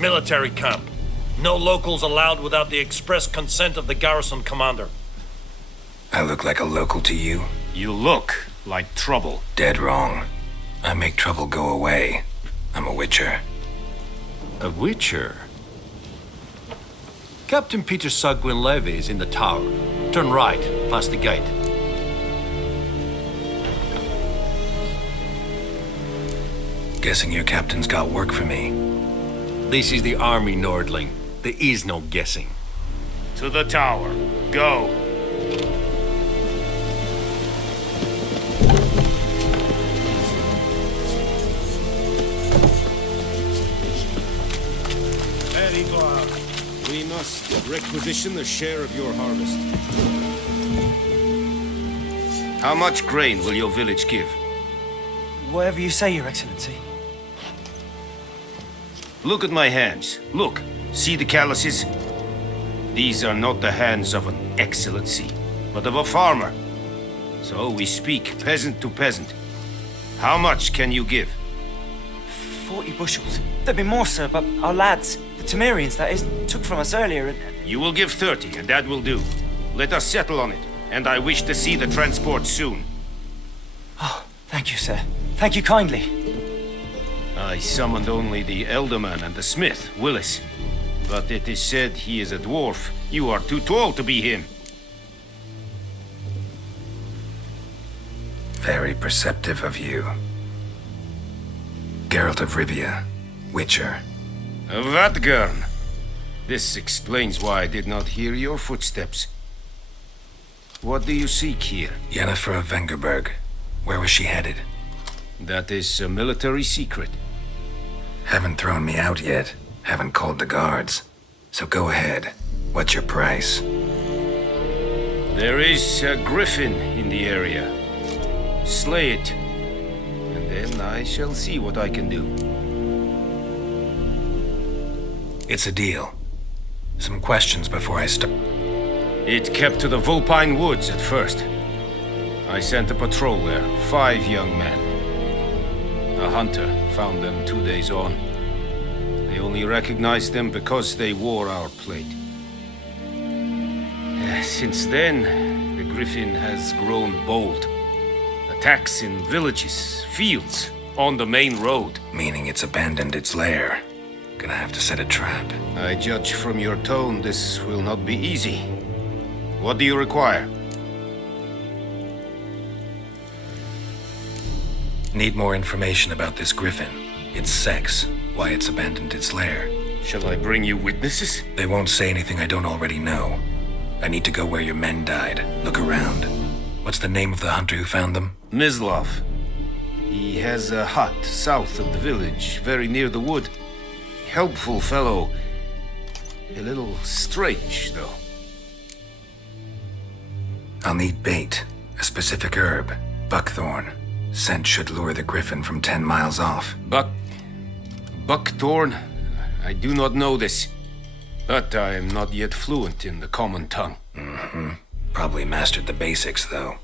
Military camp. No locals allowed without the express consent of the garrison commander. I look like a local to you? You look like trouble. Dead wrong. I make trouble go away. I'm a witcher. A witcher? Captain Peter Sagwin Levy is in the tower. Turn right, past the gate. Guessing your captain's got work for me. This is the army, Nordling. There is no guessing. To the tower. Go. Very glad. We must requisition the share of your harvest. How much grain will your village give? Whatever you say, Your Excellency. Look at my hands. Look. See the calluses? These are not the hands of an excellency, but of a farmer. So we speak peasant to peasant. How much can you give? 40 bushels. There'd be more, sir, but our lads, the Temerians, that is, took from us earlier and... You will give 30, and that will do. Let us settle on it, and I wish to see the transport soon. Oh, thank you, sir. Thank you kindly. I summoned only the Elderman and the smith, Willis. But it is said he is a dwarf. You are too tall to be him. Very perceptive of you. Geralt of Rivia, Witcher. Vatgern. This explains why I did not hear your footsteps. What do you seek here? Yennefer of Vengerberg. Where was she headed? That is a military secret. Haven't thrown me out yet. Haven't called the guards. So go ahead. What's your price? There is a griffin in the area. Slay it. And then I shall see what I can do. It's a deal. Some questions before I start. It kept to the Vulpine Woods at first. I sent a patrol there, 5 young men. A hunter found them 2 days on. They only recognized them because they wore our plate. Since then, the griffin has grown bold. Attacks in villages, fields, on the main road. Meaning it's abandoned its lair. Gonna have to set a trap. I judge from your tone this will not be easy. What do you require? Need more information about this griffin. Its sex, why it's abandoned its lair. Shall I bring you witnesses? They won't say anything I don't already know. I need to go where your men died. Look around. What's the name of the hunter who found them? Mislav. He has a hut south of the village, very near the wood. Helpful fellow. A little strange, though. I'll need bait. A specific herb. Buckthorn. Scent should lure the griffin from 10 miles off. Buckthorn? I do not know this. But I am not yet fluent in the common tongue. Mm-hmm. Probably mastered the basics, though.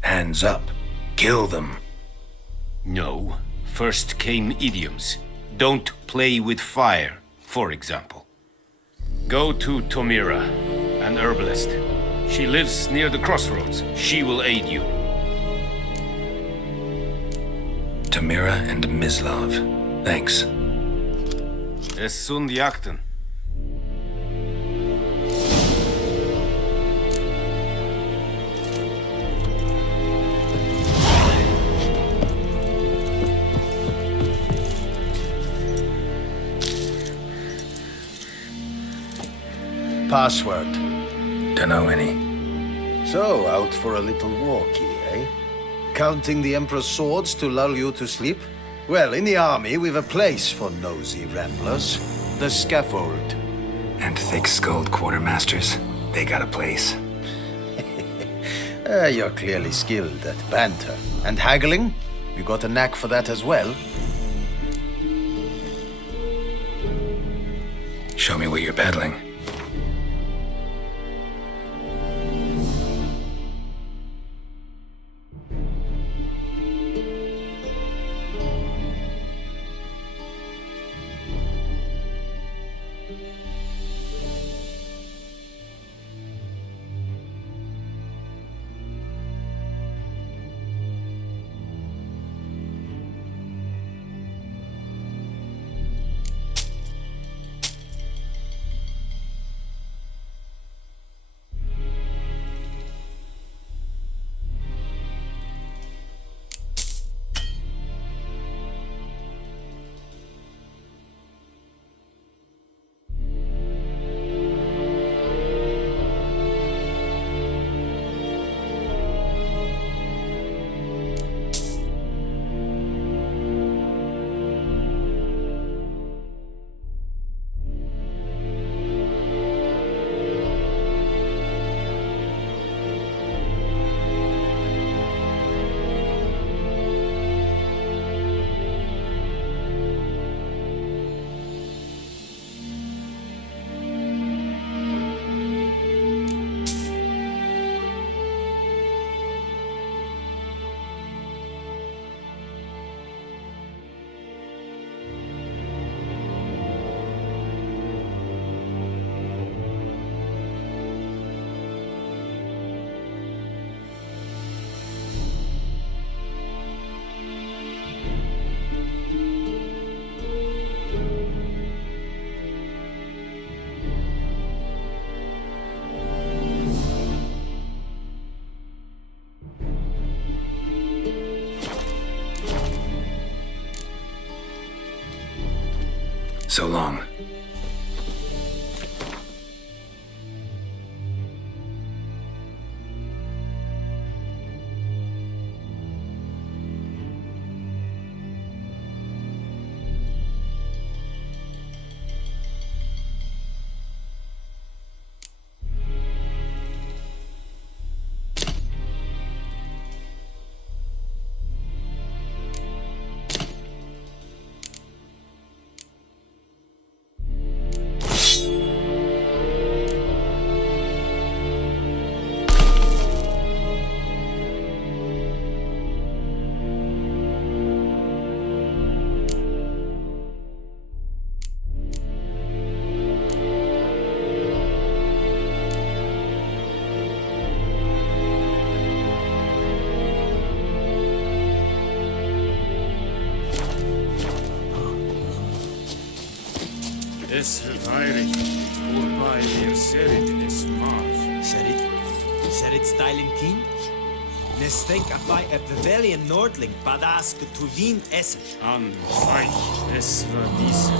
Hands up. Kill them. No. First came idioms. Don't play with fire, for example. Go to Tomira, an herbalist. She lives near the crossroads. She will aid you. Tamira and Mislav. Thanks. Es sunt jakten. Password. Dunno any. So, out for a little walkie, eh? Counting the Emperor's swords to lull you to sleep? Well, in the army, we've a place for nosy ramblers. The scaffold. And thick-skulled quartermasters. They got a place. You're clearly skilled at banter. And haggling? You got a knack for that as well? Show me what you're peddling. So long. Es verfeirig, wobei wir serit es mar. Sherit styling team? Nestek apai e pavilion Nordling padas getuvin essen. An reich, es war diese.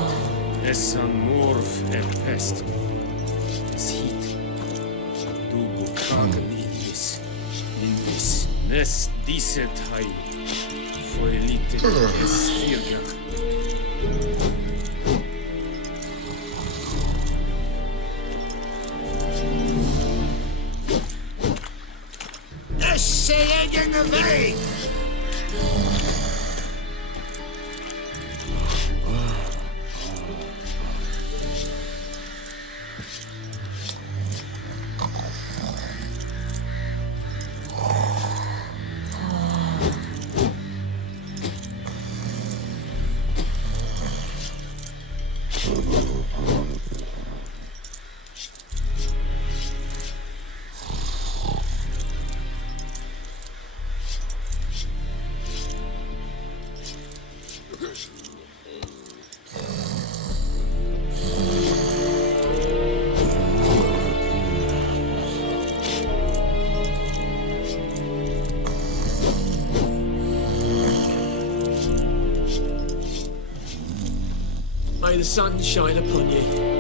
Es an morf e pest. Es hit. Du bukagen in is. Nes diese tai. Foelite es viergach. May the sun shine upon you.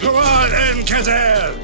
Come on, Enkazel!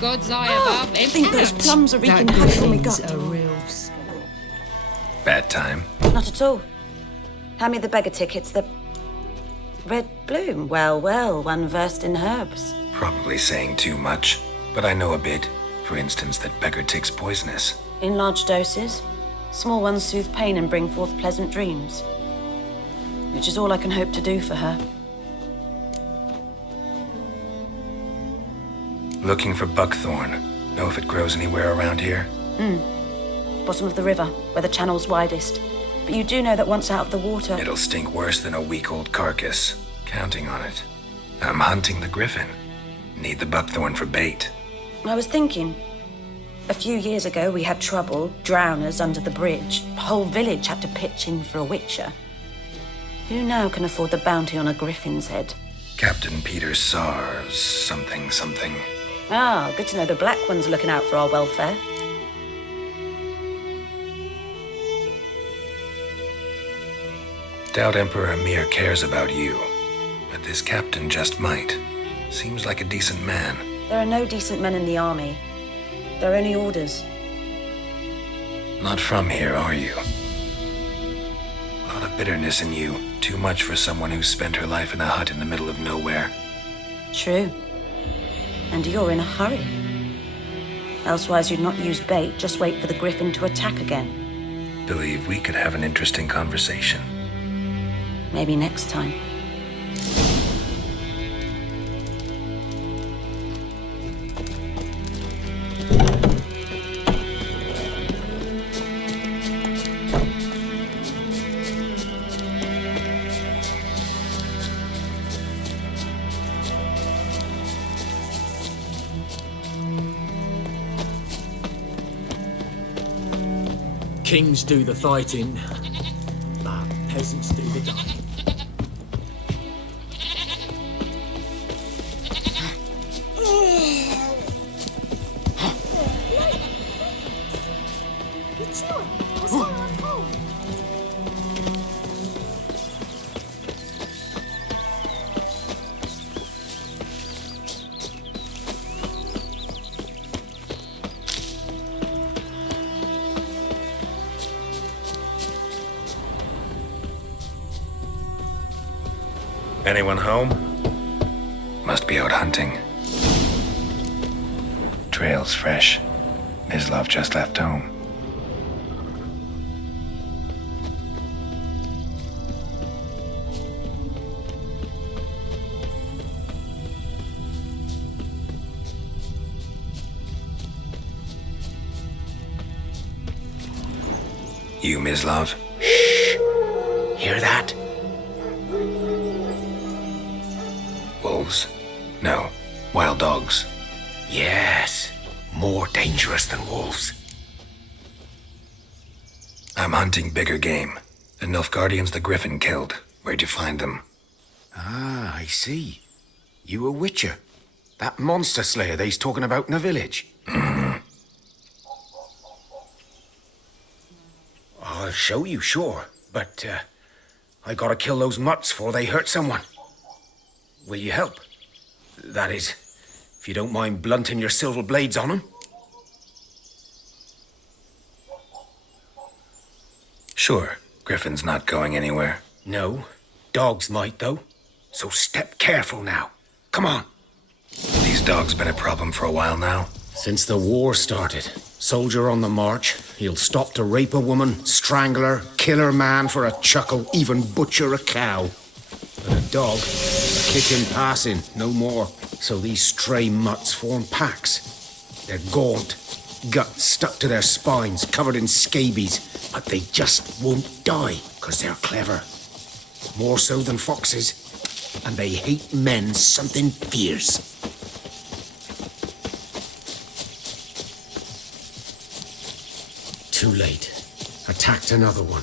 God's eye above. I think those plums are wreaking havoc on my gut. Bad time. Not at all. Hand me the beggar tickets. The red bloom. Well, well, one versed in herbs. Probably saying too much, but I know a bit. For instance, that beggar tick's poisonous. In large doses. Small ones soothe pain and bring forth pleasant dreams. Which is all I can hope to do for her. Looking for buckthorn. Know if it grows anywhere around here? Bottom of the river, where the channel's widest. But you do know that once out of the water... It'll stink worse than a week-old carcass. Counting on it. I'm hunting the griffin. Need the buckthorn for bait. I was thinking... A few years ago, we had trouble, drowners under the bridge. The whole village had to pitch in for a witcher. Who now can afford the bounty on a griffin's head? Captain Peter Sars, something. Ah, good to know the Black One's looking out for our welfare. Doubt Emperor Amir cares about you, but this captain just might. Seems like a decent man. There are no decent men in the army. There are only orders. Not from here, are you? A lot of bitterness in you. Too much for someone who spent her life in a hut in the middle of nowhere. True. And you're in a hurry. Elsewise you'd not use bait, just wait for the griffin to attack again. Believe we could have an interesting conversation. Maybe next time. Kings do the fighting, but peasants do the dying. Anyone home? Must be out hunting. Trail's fresh. Mislav just left home. You, Mislav? Shh! Hear that? Wolves? No, wild dogs. Yes, more dangerous than wolves. I'm hunting bigger game. The Nilfgaardians the Griffin killed. Where'd you find them? Ah, I see. You a witcher. That monster slayer they's talking about in the village. I'll show you, sure. But, I gotta kill those mutts before they hurt someone. Will you help? That is, if you don't mind blunting your silver blades on them. Sure. Griffin's not going anywhere. No. Dogs might, though. So step careful now. Come on. These dogs been a problem for a while now? Since the war started. Soldier on the march. He'll stop to rape a woman, strangle her, kill her man for a chuckle, even butcher a cow. But a dog, a kick in passing, no more. So these stray mutts form packs. They're gaunt, guts stuck to their spines, covered in scabies, but they just won't die, 'cause they're clever. More so than foxes, and they hate men something fierce. Too late. Attacked another one.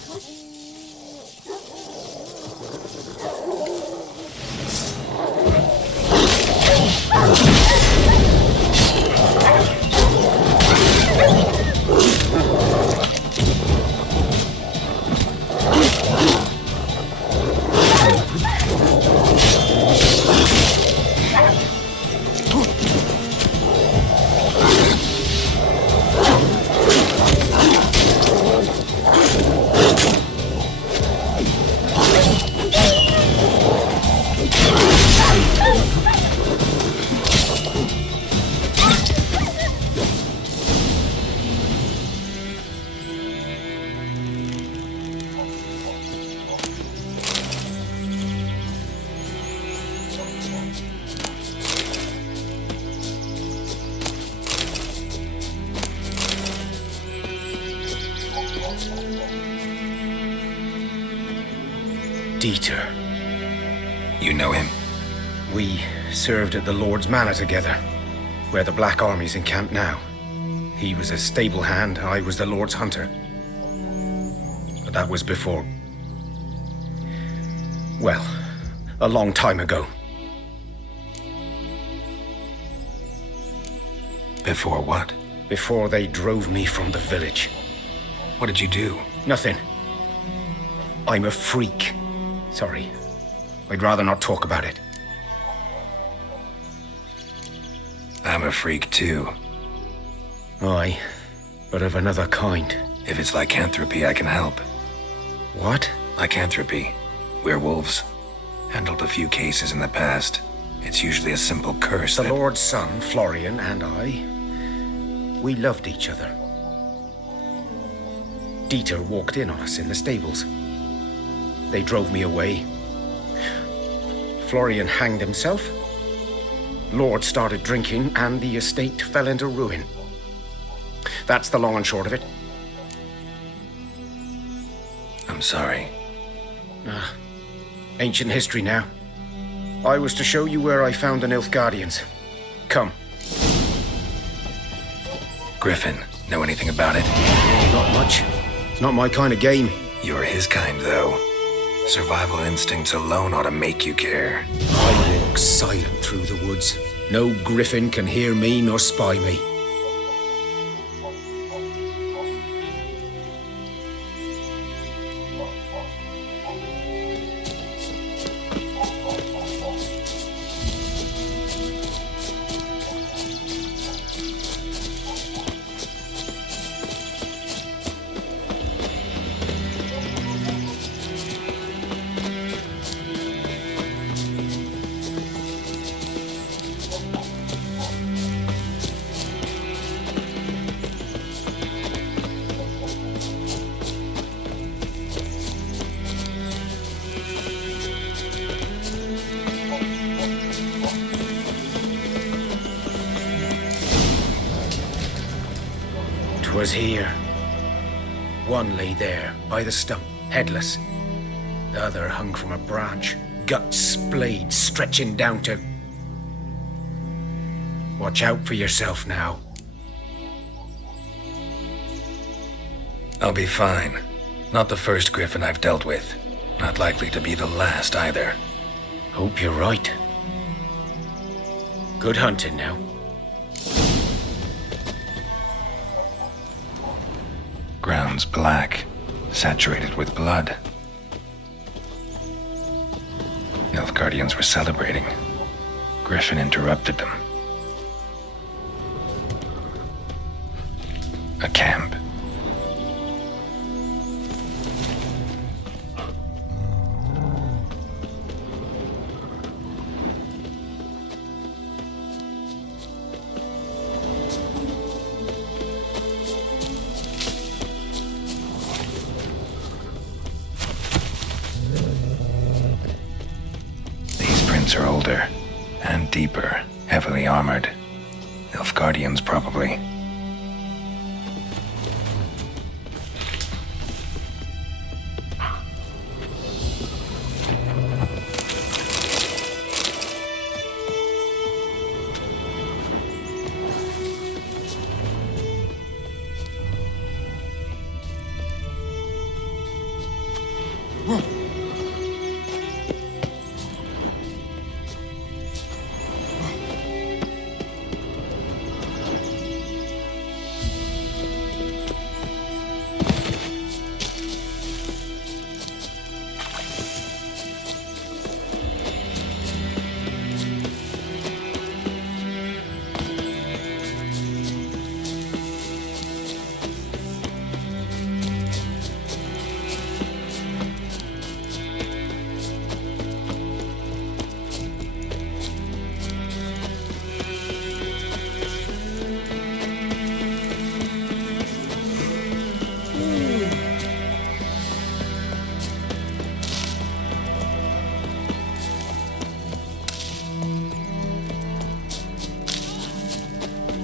Dieter. You know him? We served at the Lord's Manor together, where the Black Army's encamped now. He was a stable hand, I was the Lord's hunter. But that was before... well, a long time ago. Before what? Before they drove me from the village. What did you do? Nothing. I'm a freak. Sorry. I'd rather not talk about it. I'm a freak too. Aye, but of another kind. If it's lycanthropy, I can help. What? Lycanthropy. Werewolves. Handled a few cases in the past. It's usually a simple curse The that... Lord's son, Florian, and I... we loved each other. Dieter walked in on us in the stables. They drove me away. Florian hanged himself. Lord started drinking, and the estate fell into ruin. That's the long and short of it. I'm sorry. Ancient history now. I was to show you where I found the Nilfgaardians. Come. Griffin, know anything about it? Not much. It's not my kind of game. You're his kind, though. Survival instincts alone ought to make you care. I walk silent through the woods. No griffin can hear me nor spy me. Was here. One lay there, by the stump, headless. The other hung from a branch, guts splayed, stretching down to... Watch out for yourself now. I'll be fine. Not the first griffin I've dealt with. Not likely to be the last either. Hope you're right. Good hunting now. Ground's black, saturated with blood. Nilfgaardians were celebrating. Griffin interrupted them. A camp. Are older and deeper, heavily armored. Nilfgaardians, probably.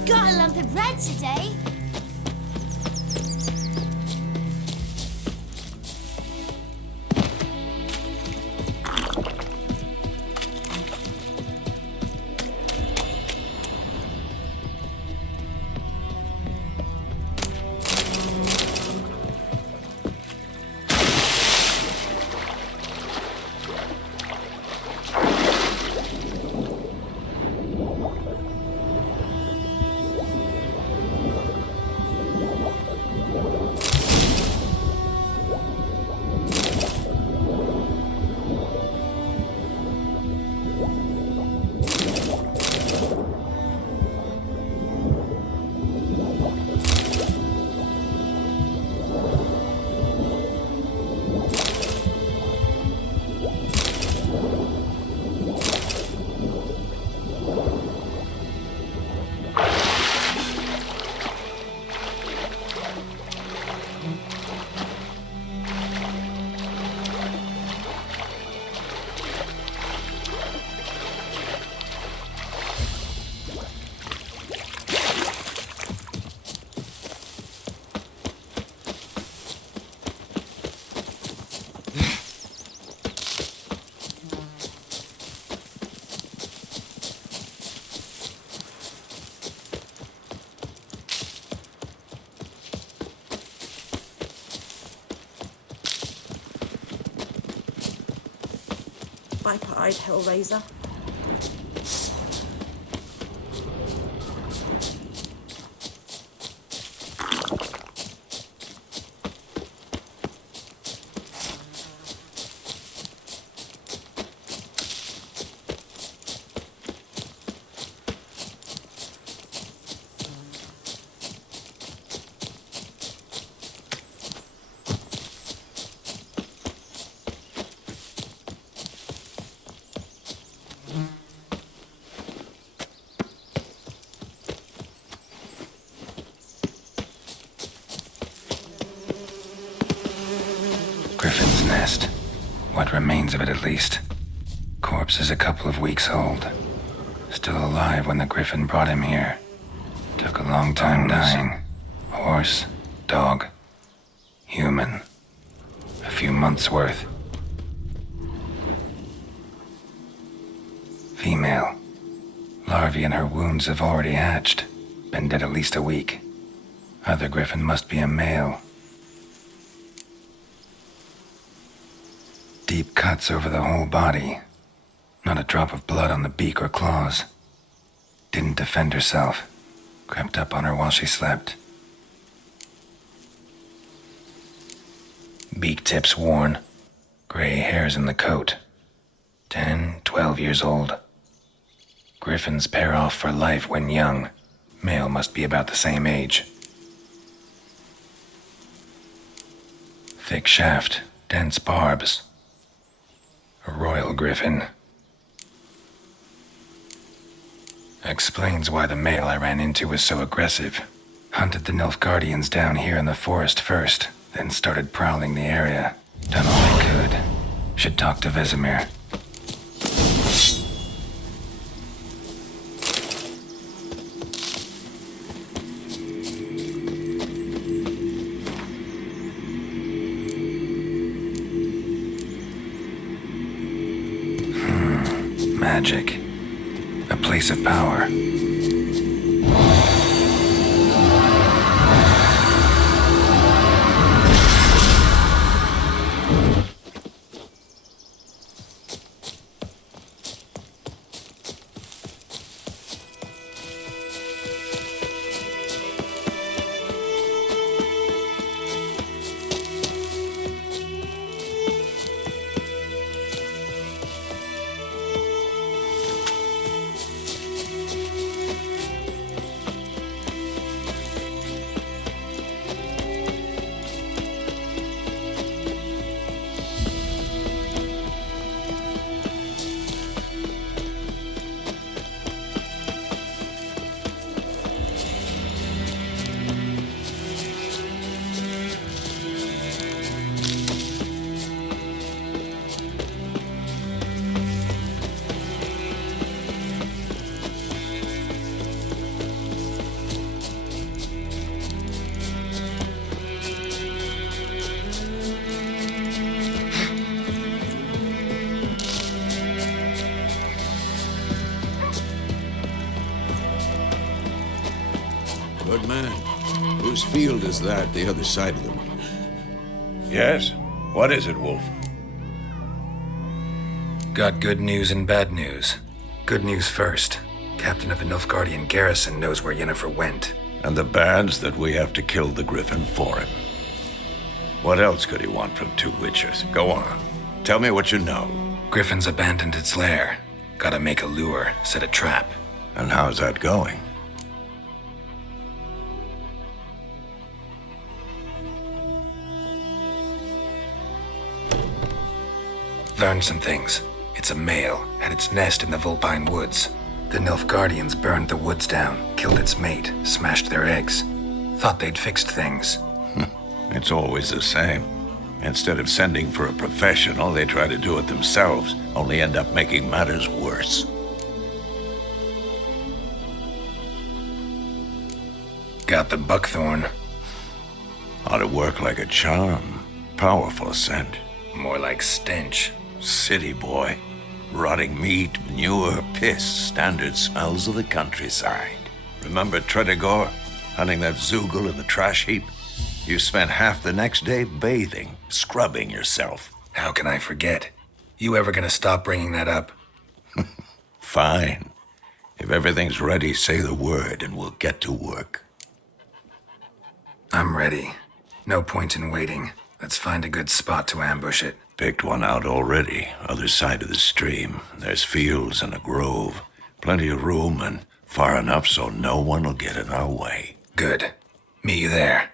Got a lump of bread today. viper-eyed hellraiser. Griffin's nest. What remains of it, at least. Corpse is a couple of weeks old. Still alive when the Griffin brought him here. Took a long time dying. Horse, dog, human. A few months' worth. Female. Larvae in her wounds have already hatched. Been dead at least a week. Other Griffin must be a male. Deep cuts over the whole body. Not a drop of blood on the beak or claws. Didn't defend herself. Crept up on her while she slept. Beak tips worn. Gray hairs in the coat. 10, 12 years old. Griffins pair off for life when young. Male must be about the same age. Thick shaft, dense barbs. A royal griffin. Explains why the male I ran into was so aggressive. Hunted the Nilfgaardians down here in the forest first, then started prowling the area. Done all I could. Should talk to Vesemir. Magic. A place of power. Good man. Whose field is that, the other side of them? Yes? What is it, Wolf? Got good news and bad news. Good news first. Captain of the Nilfgaardian garrison knows where Yennefer went. And the bad's that we have to kill the Griffin for him. What else could he want from two witchers? Go on. Tell me what you know. Griffin's abandoned its lair. Gotta make a lure, set a trap. And how's that going? Learned some things. It's a male, had its nest in the Vulpine Woods. The Nilfgaardians burned the woods down, killed its mate, smashed their eggs. Thought they'd fixed things. It's always the same. Instead of sending for a professional, they try to do it themselves, only end up making matters worse. Got the buckthorn. Ought to work like a charm. Powerful scent. More like stench. City boy. Rotting meat, manure, piss, standard smells of the countryside. Remember Tredegor? Hunting that Zoogle in the trash heap? You spent half the next day bathing, scrubbing yourself. How can I forget? You ever gonna stop bringing that up? Fine. If everything's ready, say the word and we'll get to work. I'm ready. No point in waiting. Let's find a good spot to ambush it. Picked one out already, other side of the stream. There's fields and a grove. Plenty of room and far enough so no one will get in our way. Good. Meet you there.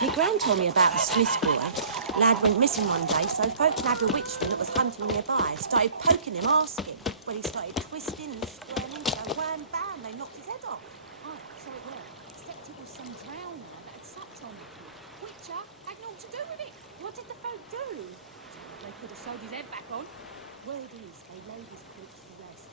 My gran told me about the Smith's boy. Lad went missing one day, so folk nabbed a witchman that was hunting nearby. Started poking him, asking. Well, he started twisting and squirming, so wham, bam, they knocked his head off. Oh, so it worked. Except it was some drowner that had sucked on the kid. Witcher had naught to do with it. What did the folk do? They could have sewed his head back on. Word is, they laid his corpse to rest.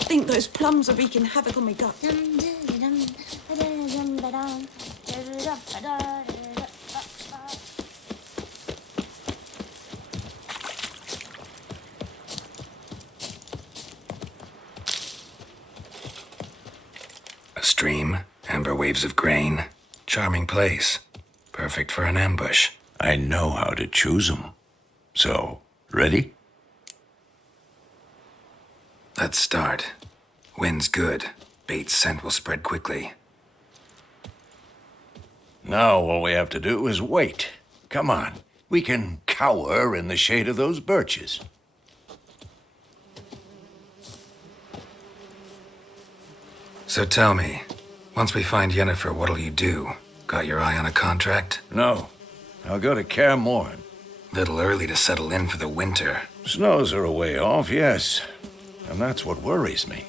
I think those plums are wreaking havoc on my gut. A stream, amber waves of grain. Charming place. Perfect for an ambush. I know how to choose 'em. So, ready? Let's start. Wind's good. Bait's scent will spread quickly. Now all we have to do is wait. Come on. We can cower in the shade of those birches. So tell me, once we find Yennefer, what'll you do? Got your eye on a contract? No. I'll go to Kaer Morhen. Little early to settle in for the winter. Snows are a way off, yes. And that's what worries me.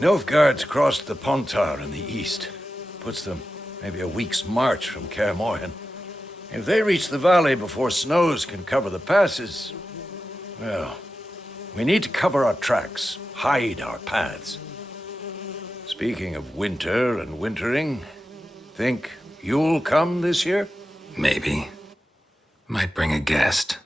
Nilfgaard's crossed the Pontar in the east. Puts them maybe a week's march from Kaer Morhen. If they reach the valley before snows can cover the passes, well, we need to cover our tracks, hide our paths. Speaking of winter and wintering, think you'll come this year? Maybe. Might bring a guest.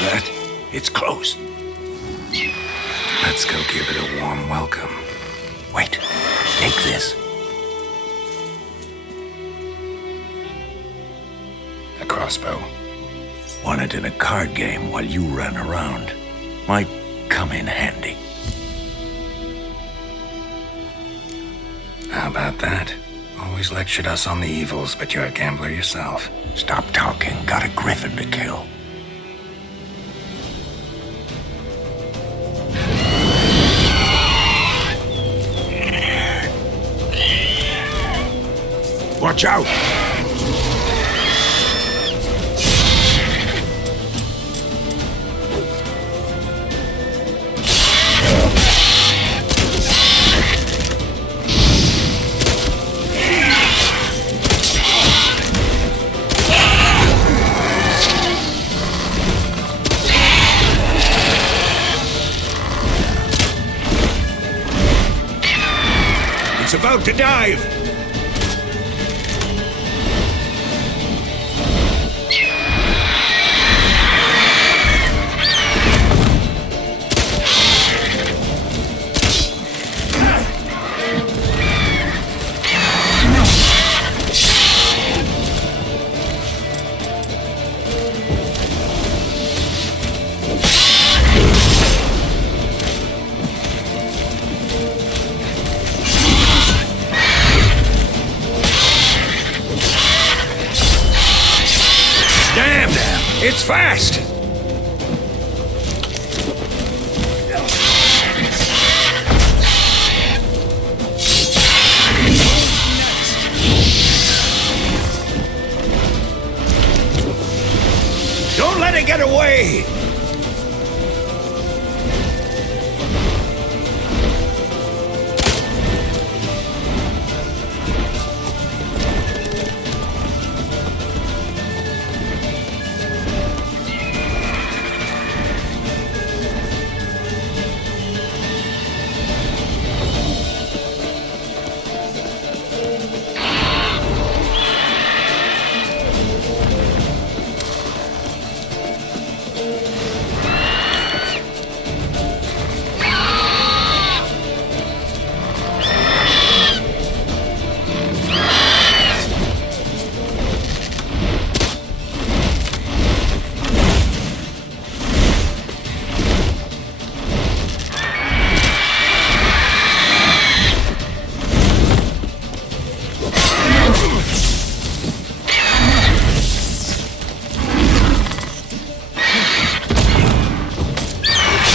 That? It's close. Let's go give it a warm welcome. Wait, take this. A crossbow. Won it in a card game while you ran around. Might come in handy. How about that? Always lectured us on the evils, but you're a gambler yourself. Stop talking. Got a griffin to kill. Watch out! It's about to dive! It's fast! Don't let it get away!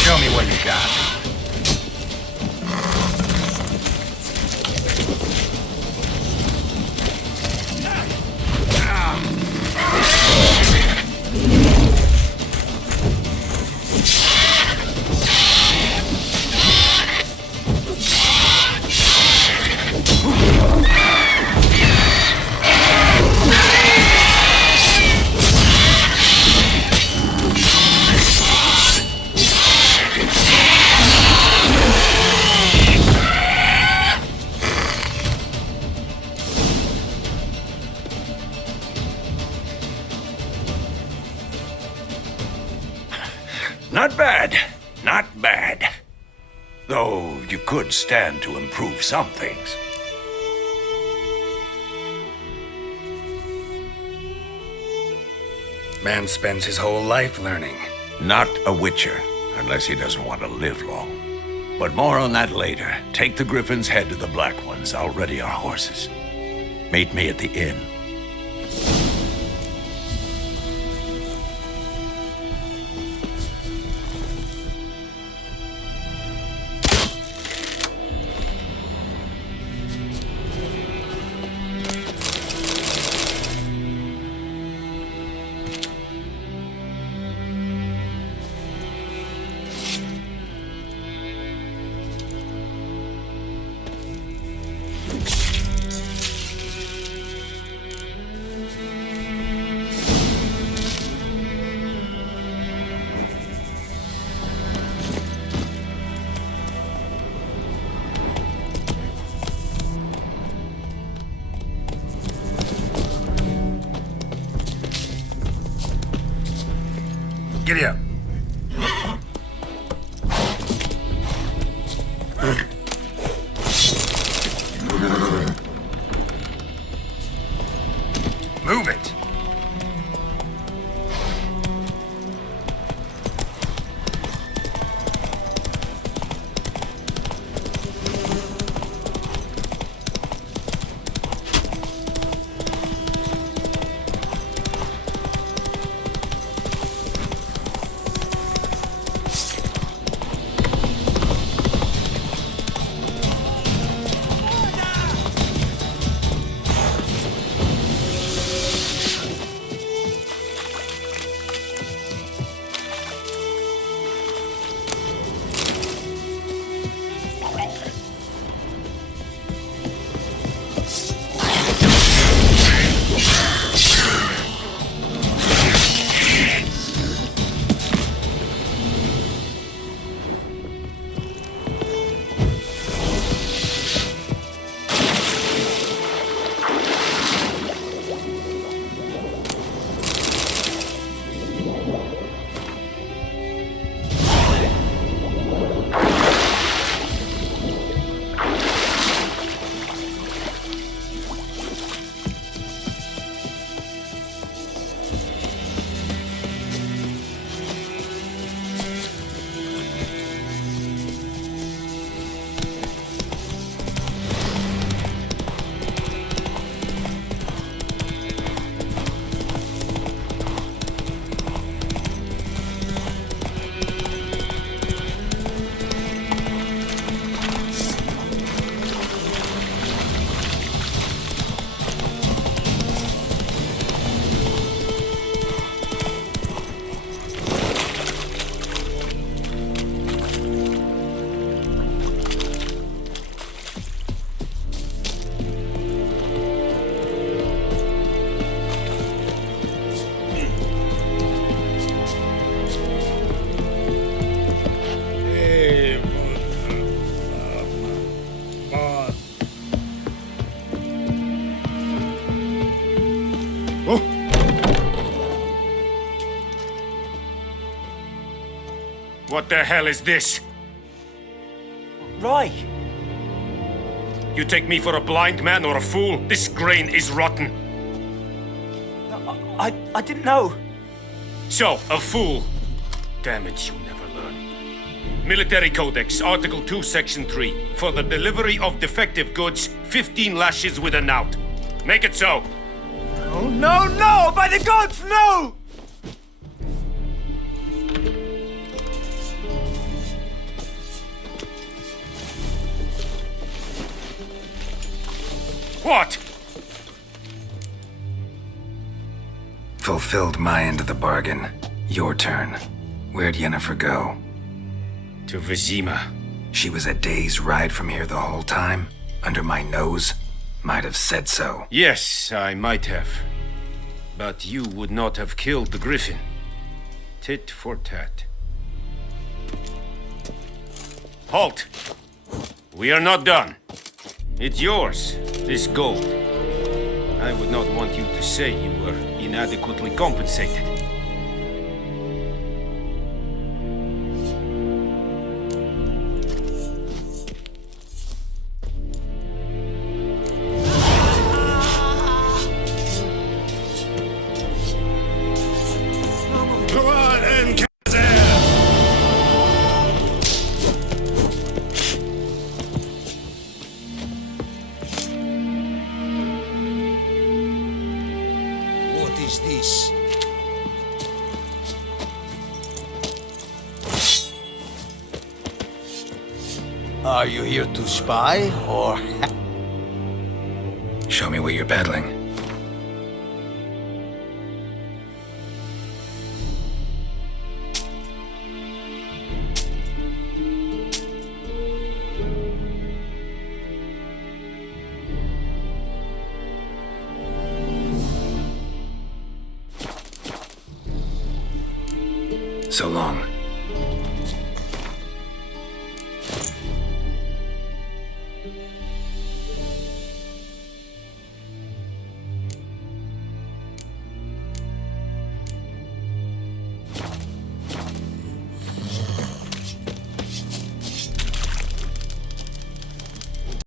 Show me what you got. Not bad. Not bad. Though you could stand to improve some things. Man spends his whole life learning. Not a witcher, unless he doesn't want to live long. But more on that later. Take the Griffin's head to the Black Ones. I'll ready our horses. Meet me at the inn. Giddy up. Move it. What the hell is this? Right. You take me for a blind man or a fool? This grain is rotten. I didn't know. So, a fool. Damn it, you never learn. Military Codex, Article 2, Section 3. For the delivery of defective goods, 15 lashes with a knout. Make it so. Oh, no, no! By the gods, no! What? Fulfilled my end of the bargain. Your turn. Where'd Yennefer go? To Vizima. She was a day's ride from here the whole time? Under my nose? Might have said so. Yes, I might have. But you would not have killed the griffin. Tit for tat. Halt! We are not done. It's yours, this gold. I would not want you to say you were inadequately compensated. Come on, and What is this? Are you here to spy, or...? Show me what you're battling. So long.